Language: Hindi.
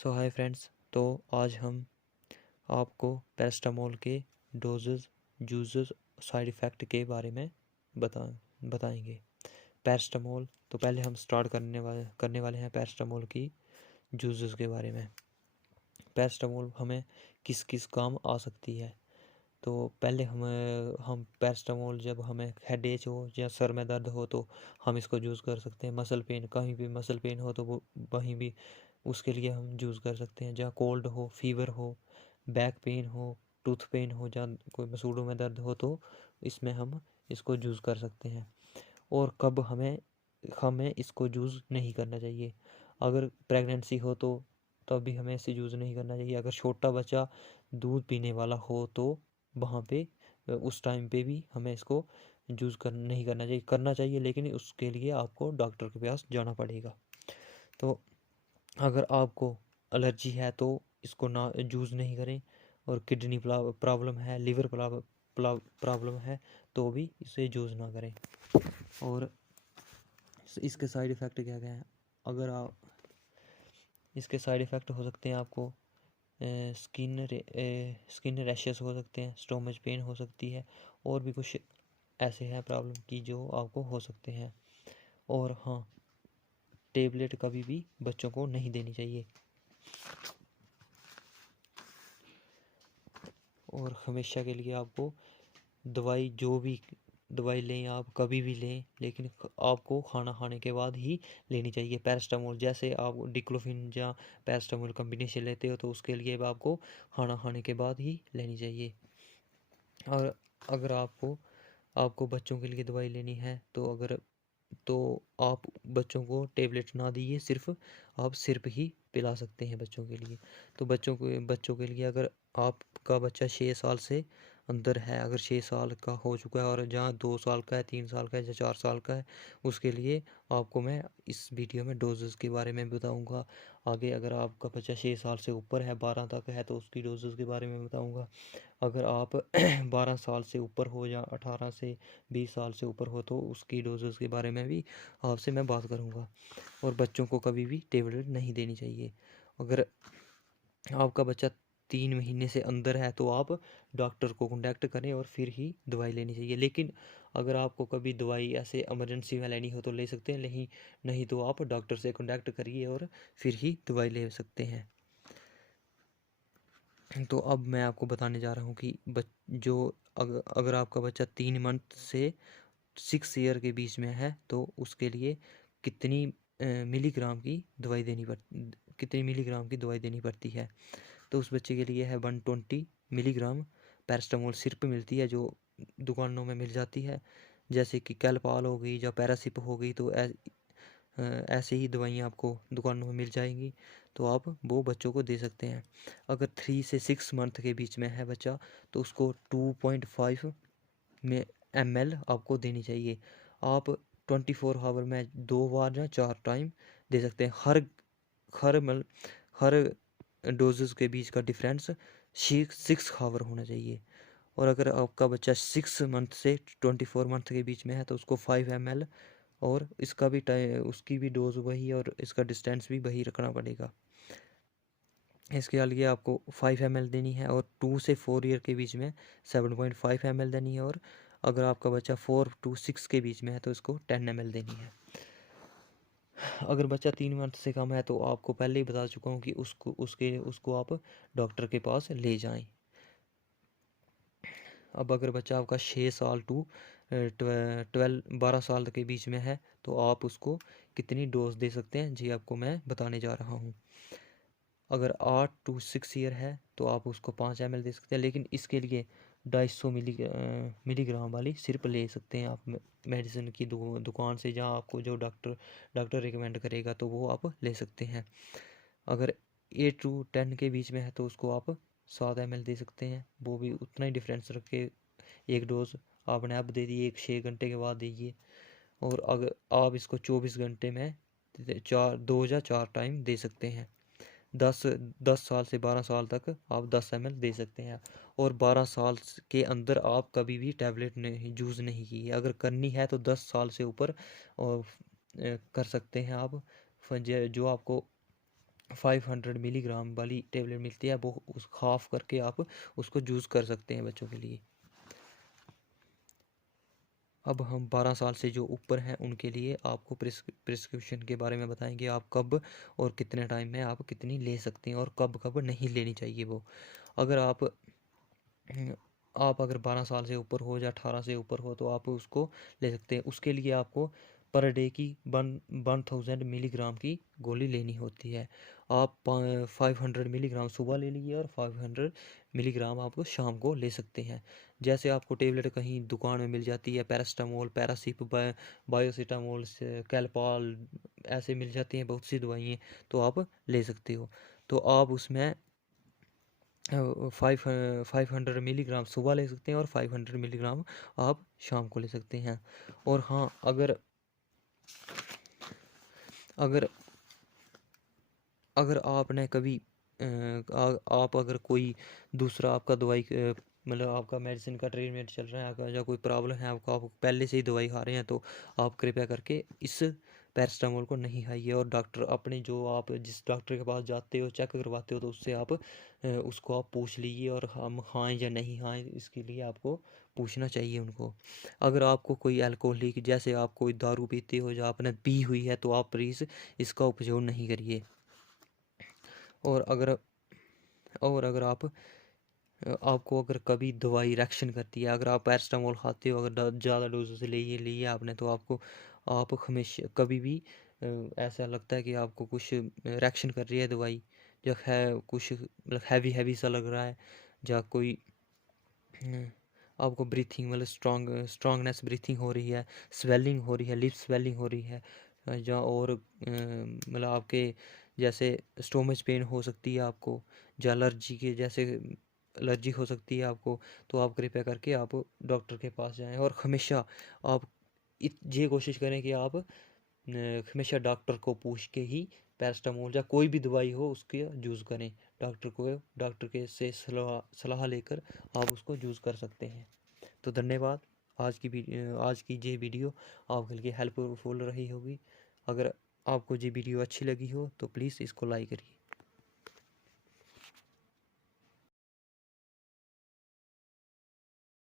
सो हाय फ्रेंड्स, तो आज हम आपको पैरास्टामोल के डोजेस, यूजेस, साइड इफ़ेक्ट के बारे में बताएंगे। पैरास्टामोल, तो पहले हम स्टार्ट करने वाले हैं पैरास्टामोल की यूजेस के बारे में। पैरास्टामोल हमें किस किस काम आ सकती है। तो पहले हम पैरास्टामोल जब हमें हेडेक हो या सर में दर्द हो तो हम इसको यूज़ कर सकते हैं। मसल पेन, कहीं भी मसल पेन हो तो वो वहीं भी उसके लिए हम यूज़ कर सकते हैं। जहाँ कोल्ड हो, फीवर हो, बैक पेन हो, टूथ पेन हो, जहाँ कोई मसूड़ों में दर्द हो तो इसमें हम इसको यूज़ कर सकते हैं। और कब हमें हमें इसको यूज़ नहीं करना चाहिए। अगर प्रेगनेंसी हो तो तभी हमें इसे यूज़ नहीं करना चाहिए। अगर छोटा बच्चा दूध पीने वाला हो तो वहाँ पे उस टाइम पे भी हमें इसको यूज़ नहीं करना चाहिए, लेकिन उसके लिए आपको डॉक्टर के पास जाना पड़ेगा। तो अगर आपको एलर्जी है तो इसको ना यूज़ नहीं करें। और किडनी प्रॉब्लम है, लिवर प्रॉब्लम है तो भी इसे यूज़ ना करें। और इसके साइड इफ़ेक्ट क्या क्या हैं? अगर आप इसके साइड इफ़ेक्ट हो सकते हैं आपको स्किन रैशेस हो सकते हैं, स्टोमच पेन हो सकती है, और भी कुछ ऐसे हैं प्रॉब्लम की जो आपको हो सकते हैं। और हाँ, टेबलेट कभी भी बच्चों को नहीं देनी चाहिए। और हमेशा के लिए आपको जो भी दवाई लें आप कभी भी लें, लेकिन आपको खाना खाने के बाद ही लेनी चाहिए। पैरास्टामोल, जैसे आप डिक्लोफिन या पैरास्टामोल कम्बिनेशन लेते हो तो उसके लिए आपको खाना खाने के बाद ही लेनी चाहिए। और अगर आपको बच्चों के लिए दवाई लेनी है तो आप बच्चों को टेबलेट ना दिए, सिर्फ आप सिरप ही पिला सकते हैं बच्चों के लिए। तो बच्चों के लिए अगर आपका बच्चा 6 साल से अंदर है, अगर 6 साल का हो चुका है और जहाँ 2 साल का है, 3 साल का है या 4 साल का है, उसके लिए आपको मैं इस वीडियो में डोजेज़ के बारे में बताऊंगा। आगे अगर आपका बच्चा 6 साल से ऊपर है, 12 तक है, तो उसकी डोजेज़ के बारे में बताऊंगा। अगर आप 12 साल से ऊपर हो या 18 से 20 साल से ऊपर हो तो उसकी डोजेज़ के बारे में भी आपसे मैं बात करूंगा। और बच्चों को कभी भी टेबलेट नहीं देनी चाहिए। अगर आपका बच्चा 3 महीने से अंदर है तो आप डॉक्टर को कॉन्टैक्ट करें और फिर ही दवाई लेनी चाहिए। लेकिन अगर आपको कभी दवाई ऐसे इमरजेंसी में लेनी हो तो ले सकते हैं, नहीं नहीं तो आप डॉक्टर से कॉन्टैक्ट करिए और फिर ही दवाई ले सकते हैं। तो अब मैं आपको बताने जा रहा हूँ कि अगर आपका बच्चा 3 मंथ से 6 ईयर के बीच में है तो उसके लिए कितनी मिलीग्राम की दवाई देनी पड़ती है। तो उस बच्चे के लिए है 120 मिलीग्राम पैरास्टामोल सिरप मिलती है, जो दुकानों में मिल जाती है। जैसे कि कैलपाल हो गई या पैरासिप हो गई, तो ऐसे ही दवाइयाँ आपको दुकानों में मिल जाएंगी, तो आप वो बच्चों को दे सकते हैं। अगर 3 से 6 मंथ के बीच में है बच्चा तो उसको 2.5 में ml आपको देनी चाहिए। आप 24 आवर में 2 बार या 4 टाइम दे सकते हैं। हर मल हर डोजेज़ के बीच का डिफरेंस 6 आवर होना चाहिए। और अगर आपका बच्चा 6 मंथ से 24 मंथ के बीच में है तो उसको 5 ml, और इसका भी उसकी भी डोज वही और इसका डिस्टेंस भी वही रखना पड़ेगा। इसके लिए आपको 5 ml देनी है। और 2 से 4 ईयर के बीच में 7.5 ml देनी है। और अगर आपका बच्चा 4 to 6 के बीच में है तो इसको 10 ml देनी है। अगर बच्चा 3 मंथ से कम है तो आपको पहले ही बता चुका हूँ कि उसको आप डॉक्टर के पास ले जाएं। अब अगर बच्चा आपका 6 साल टू 12 साल के बीच में है तो आप उसको कितनी डोज दे सकते हैं जी आपको मैं बताने जा रहा हूँ। अगर 8 to 6 ईयर है तो आप उसको 5 ml दे सकते हैं, लेकिन इसके लिए 250 मिलीग्राम वाली सिर्फ ले सकते हैं आप मेडिसिन की दुकान से, जहाँ आपको जो डॉक्टर रिकमेंड करेगा तो वो आप ले सकते हैं। अगर 8 to 10 के बीच में है तो उसको आप 7 ml दे सकते हैं। वो भी उतना ही डिफरेंस रख के एक डोज आपने अब दे दी, 6 घंटे के बाद दीजिए। और अगर आप इसको 24 घंटे में 2 या 4 टाइम दे सकते हैं। 10 साल से 12 साल तक आप 10 ml दे सकते हैं। और 12 साल के अंदर आप कभी भी टैबलेट नहीं यूज़ नहीं की है। अगर करनी है तो 10 साल से ऊपर और कर सकते हैं आप। जो आपको 500 मिलीग्राम वाली टेबलेट मिलती है, वो उस हाफ करके आप उसको यूज़ कर सकते हैं बच्चों के लिए। अब हम 12 साल से जो ऊपर हैं उनके लिए आपको प्रिस्क्रिप्शन के बारे में बताएंगे, आप कब और कितने टाइम में आप कितनी ले सकते हैं और कब कब नहीं लेनी चाहिए वो। अगर आप अगर 12 साल से ऊपर हो या 18 से ऊपर हो तो आप उसको ले सकते हैं। उसके लिए आपको पर डे की 1000 मिलीग्राम की गोली लेनी होती है। आप 500 मिलीग्राम सुबह ले लीजिए और 500 मिलीग्राम आप शाम को ले सकते हैं। जैसे आपको टेबलेट कहीं दुकान में मिल जाती है, पैरास्टामोल, पैरासिप, बायोसिटामोल, कैलपॉल, ऐसे मिल जाती हैं बहुत सी दवाइयाँ, तो आप ले सकते हो। तो आप उसमें 500 मिलीग्राम सुबह ले सकते हैं और 500 मिलीग्राम आप शाम को ले सकते हैं। और हाँ, अगर अगर अगर आपने कभी आप अगर कोई दूसरा आपका दवाई मतलब आपका मेडिसिन का ट्रीटमेंट चल रहा है आपका, या कोई प्रॉब्लम है आपको, आप पहले से ही दवाई खा रहे हैं, तो आप कृपया करके इस पैरास्टामोल को नहीं खाइए। और डॉक्टर अपने जो आप जिस डॉक्टर के पास जाते हो चेक करवाते हो, तो उससे आप उसको आप पूछ लीजिए, और हम खाएं या नहीं खाएं इसके लिए आपको पूछना चाहिए उनको। अगर आपको कोई अल्कोहलिक, जैसे आप कोई दारू पीते हो या आपने पी हुई है, तो आप प्लीज़ इसका उपयोग नहीं करिए। और अगर आपको अगर कभी दवाई रिएक्शन करती है, अगर आप पैरास्टामोल खाते हो, अगर ज़्यादा डोज से लिए आपने, तो आप हमेशा कभी भी ऐसा लगता है कि आपको कुछ रिएक्शन कर रही है दवाई, या है कुछ मतलब हैवी हैवी सा लग रहा है, या कोई आपको ब्रीथिंग मतलब स्ट्रांगनेस ब्रीथिंग हो रही है, स्वेलिंग हो रही है, लिप स्वेलिंग हो रही है, या और मतलब आपके जैसे स्टोमच पेन हो सकती है आपको, या एलर्जी के जैसे एलर्जी हो सकती है आपको, तो आप कृपया करके आप डॉक्टर के पास जाएं। और हमेशा आप ये कोशिश करें कि आप हमेशा डॉक्टर को पूछ के ही पैरास्टामोल या कोई भी दवाई हो उसके यूज़ करें। डॉक्टर के से सलाह लेकर आप उसको यूज़ कर सकते हैं। तो धन्यवाद। आज की ये वीडियो आपके लिए हेल्पफुल रही होगी। अगर आपको ये वीडियो अच्छी लगी हो तो प्लीज़ इसको लाइक करिए।